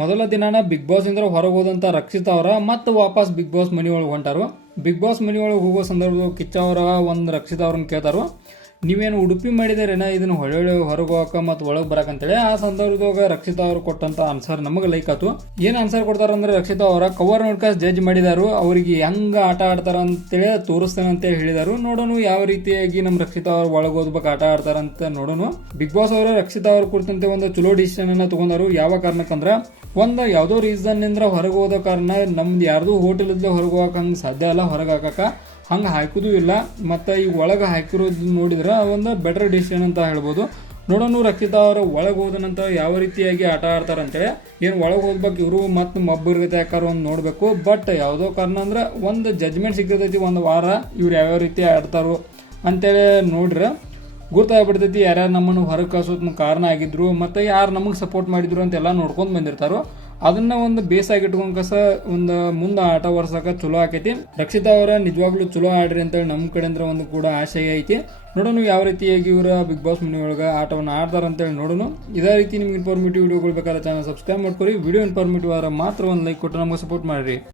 ಮೊದಲ ದಿನಾನ big boss ಇಂದ ಹೊರಗೆ ಹೋದಂತ ರಕ್ಷಿತ್ ಅವರ ಮತ್ತೆ ವಾಪಸ್ ಬಿಗ್ ಬಾಸ್ ಮನಿ ಒಳಗೆ ಹೊಂಟಾರು. ಬಿಗ್ ಬಾಸ್ ಮನಿ ಒಳಗೆ ಹೋಗೋ ಸಂದರ್ಭದಲ್ಲಿ ಕಿಚ್ಚ ಅವರ ಒಂದು ರಕ್ಷಿತ್ ಅವ್ರನ್ನ ಕೇಳ್ತಾರು. ನೀವೇನು ಉಡುಪಿ ಮಾಡಿದಾರೇನ? ಇದನ್ನ ಹೊಳೆ ಹೊರಗೆ ಹೋಗಕ ಮತ್ತು ಒಳಗೆ ಬರಕಂತೇಳಿ ಆ ಸಂದರ್ಭದಾಗ ರಕ್ಷಿತಾ ಅವರು ಕೊಟ್ಟಂತ ಆನ್ಸರ್ ನಮಗೆ ಲೈಕ್ ಆತು. ಏನು ಆನ್ಸರ್ ಕೊಡ್ತಾರೆ ಅಂದ್ರೆ ರಕ್ಷಿತಾ ಅವರ ಕವರ್ ನೋಡ್ಕಾಸ್ ಜಡ್ಜ್ ಮಾಡಿದಾರು. ಅವ್ರಿಗೆ ಹೆಂಗ ಆಟ ಆಡ್ತಾರ ಅಂತೇಳಿ ತೋರಿಸ್ತಾನೆ ಅಂತ ಹೇಳಿದಾರು. ನೋಡೋಣ ಯಾವ ರೀತಿಯಾಗಿ ನಮ್ಮ ರಕ್ಷಿತಾ ಅವ್ರು ಒಳಗೆ ಓದ್ಬೇಕು ಆಟ ಆಡ್ತಾರ ಅಂತ ನೋಡೋಣ ಬಿಗ್ ಬಾಸ್ ಅವರ ರಕ್ಷಿತಾ ಅವ್ರ ಕುರಿತಂತೆ ಒಂದು ಚಲೋ ಡಿಸಿಷನ್ ಅನ್ನ ತಗೊಂಡಾರು. ಯಾವ ಕಾರಣಕ್ಕಂದ್ರೆ? ಒಂದು ಯಾವುದೋ ರೀಸನ್ ಇಂದ್ರ ಹೊರಗೆ ಹೋದ ಕಾರಣ ನಮ್ದು ಯಾರ್ದು ಹೋಟೆಲ್ ಹೊರಗೆ ಹೋಗಕ್ಕೆ ಹಂಗೆ ಸಾಧ್ಯ ಅಲ್ಲ ಹೊರಗೆ ಹಾಕಕ ಹಂಗೆ ಹಾಕೋದು ಇಲ್ಲ, ಮತ್ತು ಈ ಒಳಗೆ ಹಾಕಿರೋದು ನೋಡಿದ್ರೆ ಒಂದು ಬೆಟರ್ ಡಿಸಿಷನ್ ಅಂತ ಹೇಳ್ಬೋದು. ನೋಡೋಣ ರಕ್ಷಿತಾ ಅವರು ಒಳಗೆ ಹೋದ ನಂತರ ಯಾವ ರೀತಿಯಾಗಿ ಆಟ ಆಡ್ತಾರೆ ಅಂತೇಳಿ. ಏನು ಒಳಗೆ ಹೋಗ್ಬೇಕು ಇವರು ಮತ್ತು ಮಬ್ಬರ್ಗತೆ ಯಾಕಾರ ಒಂದು ನೋಡಬೇಕು. ಬಟ್ ಯಾವುದೋ ಕಾರಣ ಅಂದ್ರೆ ಒಂದು ಜಜ್ಮೆಂಟ್ ಸಿಗ್ತೈತಿ ಒಂದು ವಾರ ಇವ್ರು ಯಾವ್ಯಾವ ರೀತಿ ಆಡ್ತಾರೋ ಅಂತೇಳಿ ನೋಡ್ರೆ. ಗೊತ್ತಾಗ್ಬಿಡ್ತೈತಿ ಯಾರ್ಯಾರು ನಮ್ಮನ್ನು ಹೊರಗೆ ಕಳ್ಸೋದ್ ಕಾರಣ ಆಗಿದ್ರು, ಮತ್ತು ಯಾರು ನಮಗೆ ಸಪೋರ್ಟ್ ಮಾಡಿದ್ರು ಅಂತೆಲ್ಲ ನೋಡ್ಕೊಂಡು ಬಂದಿರ್ತಾರೋ. ಅದನ್ನ ಒಂದು ಬೇಸ್ ಆಗಿ ಇಟ್ಕೊಂಡ್ ಕಸ ಒಂದು ಮುಂದೆ ಆಟ ವರ್ಷಕ ಚಲೋ ಆಕೈತಿ. ರಕ್ಷಿತಾ ಅವರ ನಿಜವಾಗ್ಲೂ ಚಲೋ ಆಡ್ರಿ ಅಂತೇಳಿ ನಮ್ಮ ಕಡೆಯಿಂದ ಒಂದು ಕೂಡ ಆಶೆ ಐತಿ. ನೋಡೋಣ ಯಾವ ರೀತಿಯಾಗಿ ಇವರ ಬಿಗ್ ಬಾಸ್ ಮನಿ ಒಳಗೆ ಆಟವನ್ನು ಆಡ್ತಾರ ಅಂತೇಳಿ ನೋಡೋಣ. ಇದೇ ರೀತಿ ನಿಮ್ಗೆ ಇನ್ಫಾರ್ಮೇಟಿವ್ ವಿಡಿಯೋಗಳು ಬೇಕಾದ್ರೆ ಚಾನಲ್ ಸಬ್ಸ್ಕ್ರೈಬ್ ಮಾಡ್ಕೊರಿ. ವಿಡಿಯೋ ಇನ್ಫಾರ್ಮೇಟಿವ್ ಆದ್ರೆ ಮಾತ್ರ ಒಂದು ಲೈಕ್ ಕೊಟ್ಟು ನಮಗೆ ಸಪೋರ್ಟ್ ಮಾಡಿರಿ.